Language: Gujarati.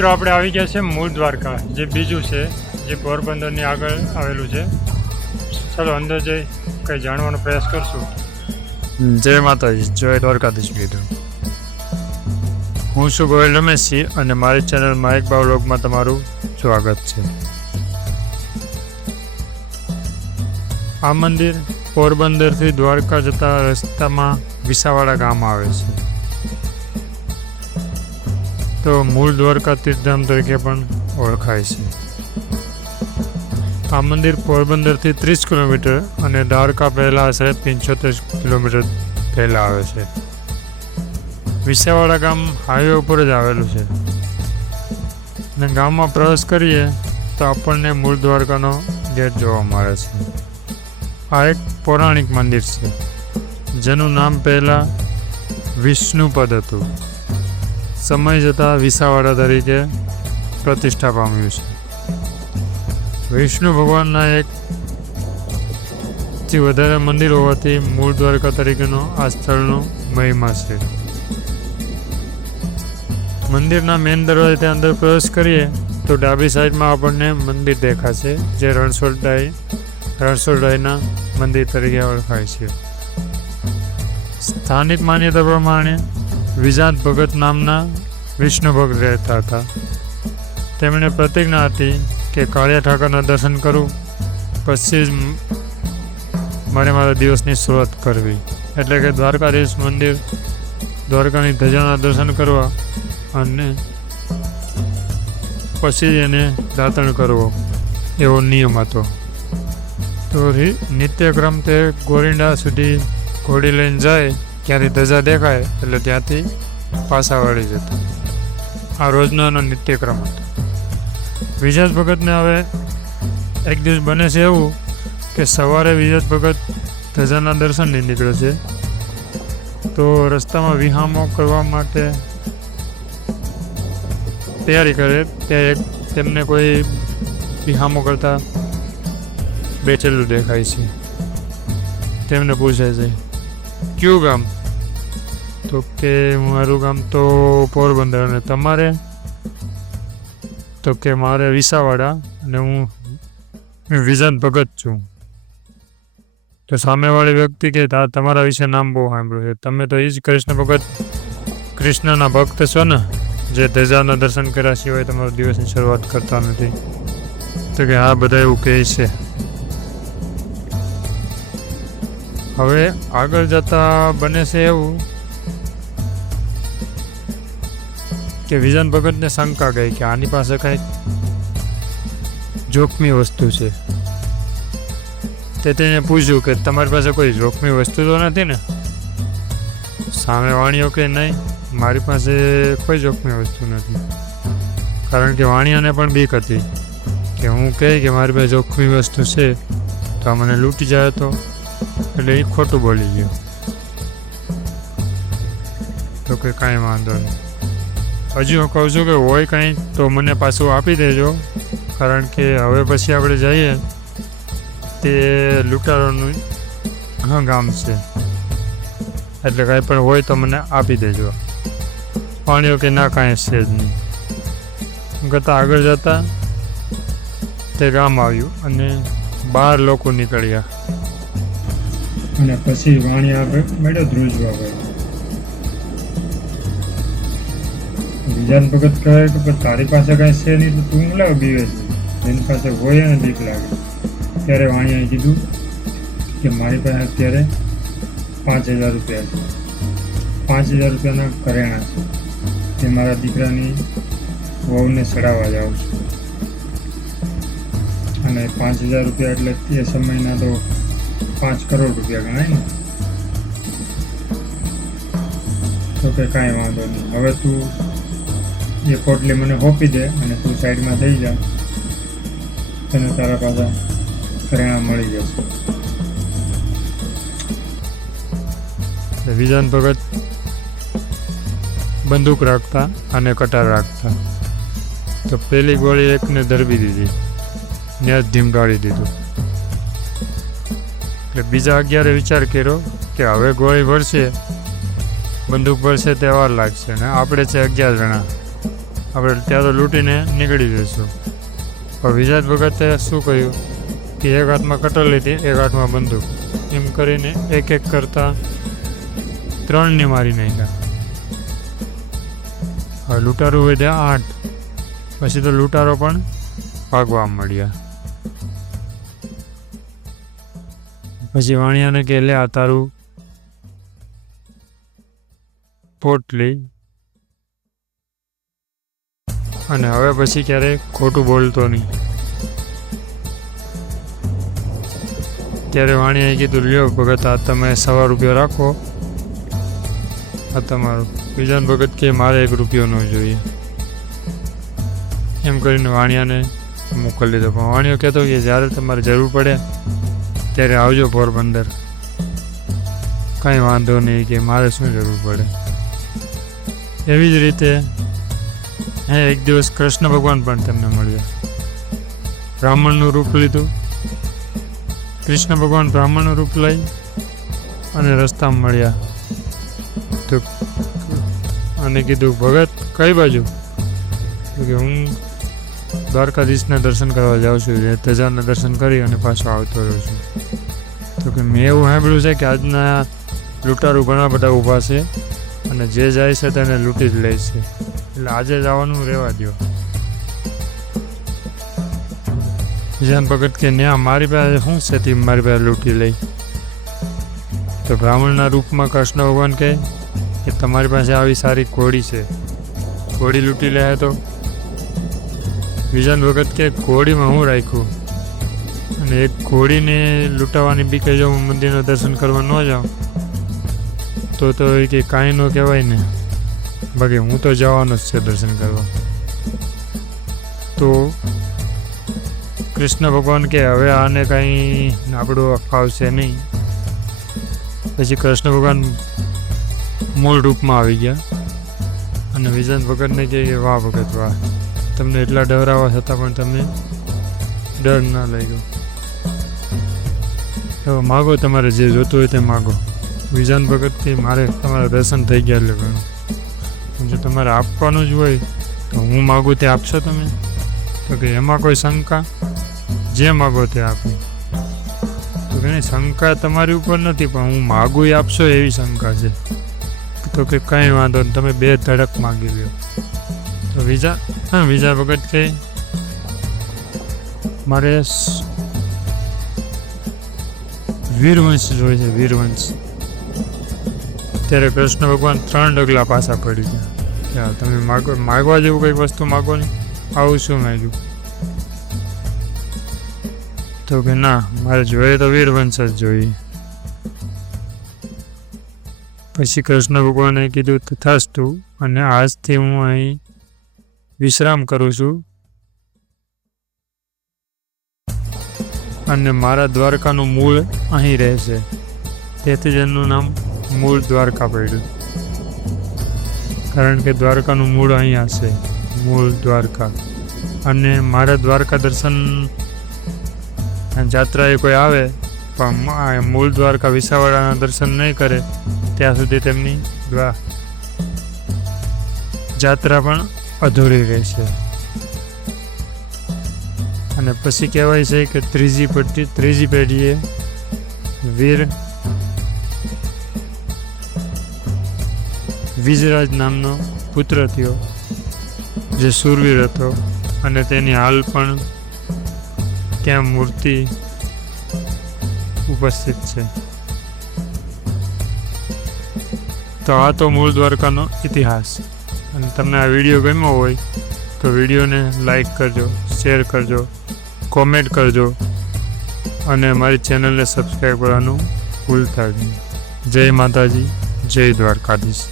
મિત્રો, આપણે આવી ગયા છે મૂળ દ્વારકા, જે બીજું છે, જે પોરબંદરની આગળ આવેલું છે. ચાલો અંદર જઈ કંઈ જાણવાનો પ્રયાસ કરશું. જય માતાજી, જય દ્વારકાધીશ કીધું હું છું ગોયલ રમેશજી અને મારી ચેનલ માઇક બાવલોગમાં તમારું સ્વાગત છે. આ મંદિર પોરબંદરથી દ્વારકા જતા રસ્તામાં વિસાવાડા ગામ આવે છે. તો મૂળ દ્વારકા તીર્થધામ તરીકે પણ ઓળખાય છે. આ મંદિર પોરબંદરથી ત્રીસ કિલોમીટર અને દ્વારકા પહેલાં આશરે પંચોતેર કિલોમીટર પહેલાં આવે છે. વિસાવાડા ગામ હાઈવે ઉપર જ આવેલું છે. અને ગામમાં પ્રવેશ કરીએ તો આપણને મૂળ દ્વારકાનો ગેટ જોવા મળે છે. આ એક પૌરાણિક મંદિર છે, જેનું નામ પહેલાં વિષ્ણુપદ હતું. સમય જતાં વિસાવાડા તરીકે પ્રતિષ્ઠા પામ્યું છે. વિષ્ણુ ભગવાનના એક થી વધારે મંદિર હોવાથી મૂળ દ્વારકા તરીકેનો આ સ્થળનો મહિમા છે. મંદિરના મેન દરવાજે અંદર પ્રવેશ કરીએ તો ડાબી સાઈડમાં આપણને મંદિર દેખાશે, જે રણછોડરાય, રણછોડરાયના મંદિર તરીકે ઓળખાય છે. સ્થાનિક માન્યતા પ્રમાણે વિજાત ભગત નામના વિષ્ણુ ભક્ત રહેતા હતા. તેમણે પ્રતિજ્ઞા હતી કે કાળિયા ઠાકરના દર્શન કરું. પછી જ મારે મારા દિવસની શરૂઆત કરવી. એટલે કે દ્વારકાધીશ મંદિર, દ્વારકાની ધજાના દર્શન કરવા અને પછી જ એને દાતણ કરવો એવો નિયમ હતો. તો નિત્યક્રમ તે ગોરિંડા સુધી ઘોડી લઈને જાય ક્યાંથી ધજા દેખાય એટલે ત્યાંથી પાછા વળી જતા. આ રોજનો એનો નિત્યક્રમ હતો. વિજય ભગતને હવે એક દિવસ બને છે એવું કે સવારે વિજય ભગત ધજાના દર્શનની નીકળે છે. તો રસ્તામાં વિહામો કરવા માટે તૈયારી કરે, ત્યાં એક તેમને કોઈ વિહામો કરતા બેઠેલું દેખાય છે. તેમને પૂછે છે કયું ગામ? તો કે મારું ગામ તો પોરબંદર અને તમારે? તો કે મારે વિસાવાડા અને હું વિજન ભગત છું. તો સામેવાળી વ્યક્તિ કે "તા તમારા વિશે નામ બહુ સાંભળ્યું છે. તમે તો એ જ કૃષ્ણ ભગત, કૃષ્ણના ભક્ત છો ને, જે ધજાના દર્શન કર્યા સિવાય તમારો દિવસની શરૂઆત કરતા નથી. તો કે હા, બધા એવું કહે છે. હવે આગળ જતા બને છે એવું કે વિજન ભગતને શંકા ગઈ કે આની પાસે કંઈક જોખમી વસ્તુ છે. તે તેને પૂછ્યું કે તમારી પાસે કોઈ જોખમી વસ્તુ તો નથી ને? સામે વાણીઓ કે નહીં, મારી પાસે કોઈ જોખમી વસ્તુ નથી. કારણ કે વાણિયાને પણ બીક હતી કે હું કહે કે મારી પાસે જોખમી વસ્તુ છે, તો આ મને લૂંટી જાય તો? એટલે એ ખોટું બોલી ગયું. તો કે કાંઈ વાંધો નહીં. હજી હું કહું છું કે હોય કંઈ તો મને પાછું આપી દેજો. કારણ કે હવે પછી આપણે જઈએ તે લૂંટારોનું ગામ છે. એટલે કાંઈ પણ હોય તો મને આપી દેજો. પાણીઓ કે ના કાંઈ છે જ નહીં. કરતાં આગળ જતા તે ગામ આવ્યું અને બાર લોકો નીકળ્યા. અને પછી વાણી આપે, મેળે ધ્રુજવા ગયો બીજા ભગત કહે કે તારી પાસે કાંઈ છે નહીં, તો તું લાવ બીવે છે. એની પાસે હોય અને બીક લાગે. ત્યારે વાણીએ કીધું કે, મારી પાસે અત્યારે પાંચ હજાર રૂપિયા છે. પાંચ હજાર રૂપિયાના કરેણા છે. તે મારા દીકરાની વહુને ચડાવવા જાઉં છું. અને પાંચ હજાર રૂપિયા એટલે તે સમયના તો પાંચ કરોડ રૂપિયા ગણાય ને. તો કે કાંઈ વાંધો નહીં. હવે તું એ પોટલી મને હોપી દે અને તું સાઈડમાં થઈ જા. તને તારા પાછા કરિયાણા મળી જશે. વિજાન ભગત બંદૂક રાખતા અને કટાર રાખતા. તો પેલી ગોળી એકને ધરબી દીધી. ને ધીમગાડી દીધું. એટલે બીજા અગિયારે વિચાર કર્યો કે હવે ગોળી ભરશે, બંદૂક ભરશે તે વાર લાગશે ને આપણે છે અગિયાર જણા. આપણે ત્યાં તો લૂંટીને નીકળી જઈશું. પણ વિજાત ભગતે શું કહ્યું? કે એક હાથમાં કટર લીધી, એક હાથમાં બંદૂક. એમ કરીને એક એક કરતાં ત્રણને મારી નાખ્યા. હવે લૂંટારું વધ્યા આઠ. પછી તો લૂંટારો પણ ભાગવા મળ્યા. પછી વાણિયાને કે લે આ તારું પોટલી. અને હવે પછી ક્યારેય ખોટું બોલતો નહીં. ત્યારે વાણિયાએ કીધું લ્યો ભગત, આ તમે સવા રૂપિયા રાખો. આ તમારું. બીજાને ભગત કે, મારે એક રૂપિયો ન જોઈએ. એમ કરીને વાણિયાને મોકલી દીધો. પણ વાણિયો કહેતો કે, જ્યારે તમારે જરૂર પડે ત્યારે આવજો પોરબંદર. કાંઈ વાંધો નહીં કે મારે શું જરૂર પડે. એવી જ રીતે, હે, એક દિવસ કૃષ્ણ ભગવાન પણ તમને મળ્યા. બ્રાહ્મણનું રૂપ લીધું. કૃષ્ણ ભગવાન બ્રાહ્મણનું રૂપ લઈ અને રસ્તામાં મળ્યા. તો અને કીધું, ભગત, કઈ બાજુ? કે, હું દ્વારકાધીશના દર્શન કરવા જાઉં છું એ ધજાના દર્શન કરી અને પાછો આવતો રહ્યો છું. તો કે મેં એવું સાંભળ્યું છે કે આજના લૂંટારું ઘણા બધા ઊભા છે અને જે જાય છે તેને લૂંટી જ લે છે. એટલે આજે જવાનું રહેવા દો જાન ભગત કે ન્યા મારી પાસે શું છે તે મારી પાસે લૂંટી લઈ? તો બ્રાહ્મણના રૂપમાં કૃષ્ણ ભગવાન કહે કે તમારી પાસે આવી સારી ઘોડી છે. ઘોડી લૂંટી લે તો? વિજાન ભગત કે ઘોડીમાં હું રાખ્યું. અને એક ઘોડીને લૂંટાવાની બી કહેજો હું મંદિરનું દર્શન કરવા ન જાઉં, તો તો એ કે કાંઈ ન કહેવાય ને. બાકી હું તો જવાનો જ છે દર્શન કરવા. તો કૃષ્ણ ભગવાન કે હવે આને કાંઈ આપણું ફાવશે નહીં. પછી કૃષ્ણ ભગવાન મૂળ રૂપમાં આવી ગયા. અને વિજન ભગતને કહે કે વાહ ભગત, વાહ. તમને એટલા ડરાવા છતાં પણ તમને ડર ના લાગ્યો. હવે માગો તમારે જે જોતું હોય તે માગો. વિજાન ભગતથી મારે તમારા દર્શન થઈ ગયા એટલે ઘણું. જો તમારે આપવાનું જ હોય તો હું માગું તે આપશો તમે? તો કે એમાં કોઈ શંકા? જે માગો તે આપી. તો કે શંકા તમારી ઉપર નથી, પણ હું માગું એ આપશો એવી શંકા છે. તો કે કંઈ વાંધો નહીં, તમે બે ધડક માગી લ્યો. તો વિજા હા વિજા ભગત કે મારે વીરવંશ જોઈએ છે, વીરવંશ. ત્યારે કૃષ્ણ ભગવાન ત્રણ ડગલા પાછા પડી ગયા તમે માગો માગવા જેવું કંઈક વસ્તુ માગો ને, આવું શું માગ્યું? તો કે ના, મારે જોઈએ તો વીરવંશ જ જોઈએ. પછી કૃષ્ણ ભગવાને કીધું, તથાસ્તુ, અને આજથી હું અહીં વિશ્રામ કરું છું. અને મારા દ્વારકાનું મૂળ અહીં રહેશે. તેથી જ એનું નામ મૂળ દ્વારકા પડ્યું. કારણ કે દ્વારકાનું મૂળ અહીંયા છે મૂળ દ્વારકા. અને મારા દ્વારકા દર્શન જાત્રાએ કોઈ આવે, પણ મૂળ દ્વારકા વિસાવાડાના દર્શન નહીં કરે, ત્યાં સુધી તેમની જાત્રા પણ અધૂરી રહેશે અને પછી કહેવાય છે કે ત્રીજી પટ્ટી ત્રીજી પેઢીએ વીર વિજરાજ નામનો પુત્ર થયો, જે સુરવીર હતો અને તેની હાલ પણ ત્યાં મૂર્તિ ઉપસ્થિત છે. તો આ તો મૂળ દ્વારકાનો ઇતિહાસ. અને તમને આ વીડિયો ગમ્યો હોય, તો વિડીયોને લાઈક કરજો શેર કરજો કોમેન્ટ કરજો, અને મારી ચેનલને સબસ્ક્રાઈબ કરવાનું ભૂલતા નહીં. જય માતાજી, જય દ્વારકાધીશ.